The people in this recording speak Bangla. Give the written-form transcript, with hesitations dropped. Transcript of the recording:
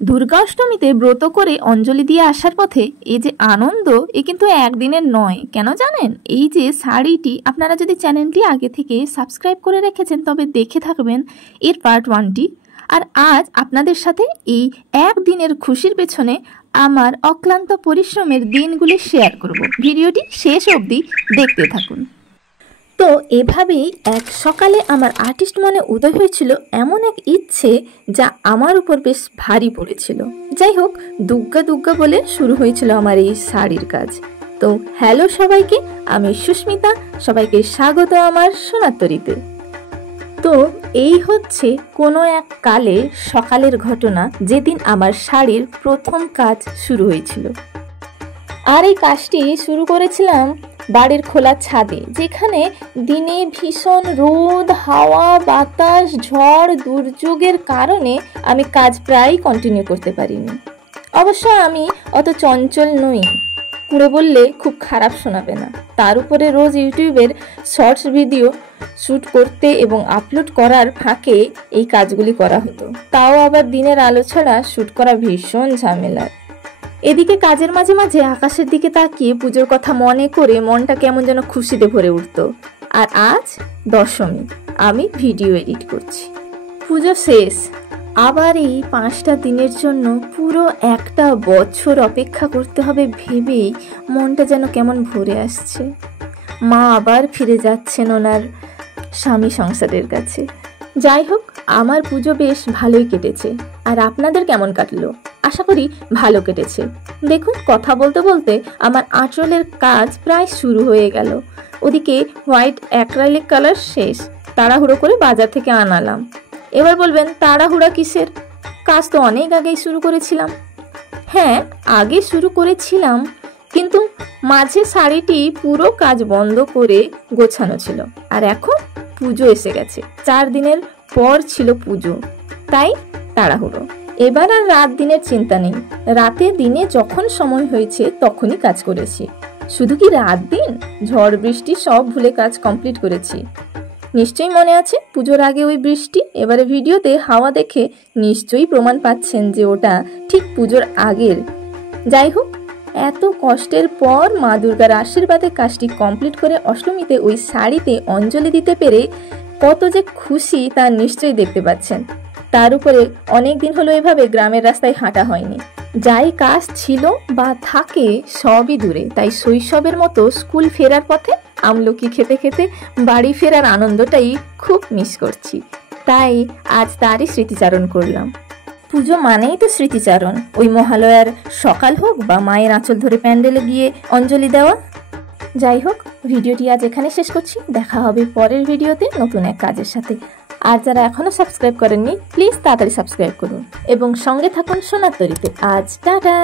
দুর্গা অষ্টমীতে ব্রত করে অঞ্জলি দিয়ে আসার পথে এই যে আনন্দ, এ কিন্তু একদিনের নয়। কেন জানেন? এই যে শাড়িটি, আপনারা যদি চ্যানেলটি আগে থেকে সাবস্ক্রাইব করে রেখেছেন তবে দেখে থাকবেন এর পার্ট 1টি। আর আজ আপনাদের সাথে এই একদিনের খুশির পেছনে আমার অক্লান্ত পরিশ্রমের দিনগুলি শেয়ার করব। ভিডিওটি শেষ অবধি দেখতে থাকুন। তো এভাবেই এক সকালে আমার আর্টিস্ট মনে উদয় হয়েছিল এমন এক ইচ্ছে যা আমার উপর বেশ ভারী পড়েছিল। যাই হোক, দুগ্গা দুগ্গা বলে শুরু হয়েছিল আমার এই শাড়ির কাজ। তো হ্যালো সবাইকে, আমি সুস্মিতা, সবাইকে স্বাগত আমার সোনারতরীতে। তো এই হচ্ছে কোনো এক কালে সকালের ঘটনা, যেদিন আমার শাড়ির প্রথম কাজ শুরু হয়েছিল। আর এই কাজটি শুরু করেছিলাম বাড়ির খোলা ছাদে, যেখানে দিনে ভীষণ রোদ, হাওয়া, বাতাস, ঝড়, দুর্যোগের কারণে আমি কাজ প্রায় কন্টিনিউ করতে পারিনি। অবশ্য আমি অত চঞ্চল নই, পুরো বললে খুব খারাপ শোনাবে না। তার উপরে রোজ ইউটিউবের শর্টস ভিডিও শ্যুট করতে এবং আপলোড করার ফাঁকে এই কাজগুলি করা হতো। তাও আবার দিনের আলো ছাড়া শ্যুট করা ভীষণ ঝামেলার। এদিকে কাজের মাঝে মাঝে আকাশের দিকে তাকিয়ে পুজোর কথা মনে করে মনটা কেমন যেন খুশিতে ভরে উঠত। আর আজ দশমী, আমি ভিডিও এডিট করছি। পুজো শেষ, আবার এই 5টা দিনের জন্য পুরো একটা বছর অপেক্ষা করতে হবে ভেবেই মনটা যেন কেমন ভরে আসছে। মা আবার ফিরে যাচ্ছেন ওনার স্বামী সংসারের কাছে। যাই হোক, আমার পুজো বেশ ভালোই কেটেছে। আর আপনাদের কেমন কাটলো? আশা করি ভালো কেটেছে। দেখুন, কথা বলতে বলতে আমার আঁচলের কাজ প্রায় শুরু হয়ে গেল। ওদিকে হোয়াইট অ্যাক্রাইলিক কালার শেষ, তাড়াহুড়ো করে বাজার থেকে আনালাম। এবার বলবেন তাড়াহুড়া কিসের? কাজ তো অনেক আগেই শুরু করেছিলাম। হ্যাঁ, আগে শুরু করেছিলাম, কিন্তু মাঝে শাড়িটি পুরো কাজ বন্ধ করে গোছানো ছিল। আর এখন পুজো এসে গেছে, 4 দিনের পর ছিল পুজো, তাই তাড়াহুড়ো। এবার আর রাত দিনের চিন্তা নেই, রাতে দিনে যখন সময় হয়েছে তখনই কাজ করেছি। শুধু কি রাত দিন, ঝড় বৃষ্টি সব ভুলে কাজ কমপ্লিট করেছি। নিশ্চয়ই মনে আছে পুজোর আগে ওই বৃষ্টি। এবারে ভিডিওতে হাওয়া দেখে নিশ্চয়ই প্রমাণ পাচ্ছেন যে ওটা ঠিক পুজোর আগের। যাই হোক, এত কষ্টের পর মা দুর্গার আশীর্বাদে কাজটি কমপ্লিট করে অষ্টমীতে ওই শাড়িতে অঞ্জলি দিতে পেরে কত যে খুশি তা নিশ্চয়ই দেখতে পাচ্ছেন। তার উপরে অনেক দিন হলো এভাবে গ্রামের রাস্তায় হাঁটা হয়নি। যাই কাজ ছিল বা থাকে সবই দূরে, তাই শৈশবের মতো স্কুল ফেরার পথে আমলকি খেতে খেতে বাড়ি ফেরার আনন্দটাই খুব মিস করছি। তাই আজ তারই স্মৃতিচারণ করলাম। পুজো মানেই তো স্মৃতিচারণ, ওই মহালয়ার সকাল হোক বা মায়ের আঁচল ধরে প্যান্ডেলে গিয়ে অঞ্জলি দেওয়া। যাই হোক, ভিডিওটি আজ এখানে শেষ করছি। দেখা হবে পরের ভিডিওতে নতুন এক কাজের সাথে। আর যারা এখনো সাবস্ক্রাইব করেননি, প্লিজ তাড়াতাড়ি সাবস্ক্রাইব করুন এবং সঙ্গে থাকুন সোনারতরীতে। আজ টাটা।